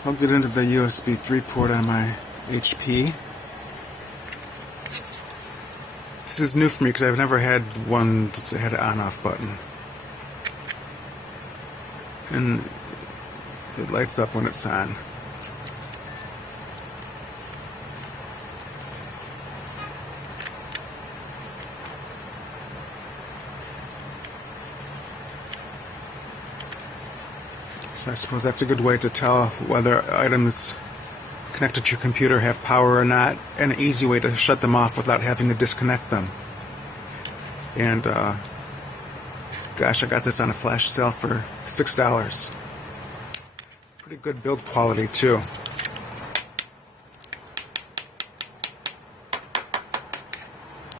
Plugged it into the USB 3 port on my HP. This is new for me because I've never had one that had an on-off button. And it lights up when it's on. So I suppose that's a good way to tell whether items connected to your computer have power or not, and an easy way to shut them off without having to disconnect them. And gosh, I got this on a flash sale for $6. Pretty good build quality too.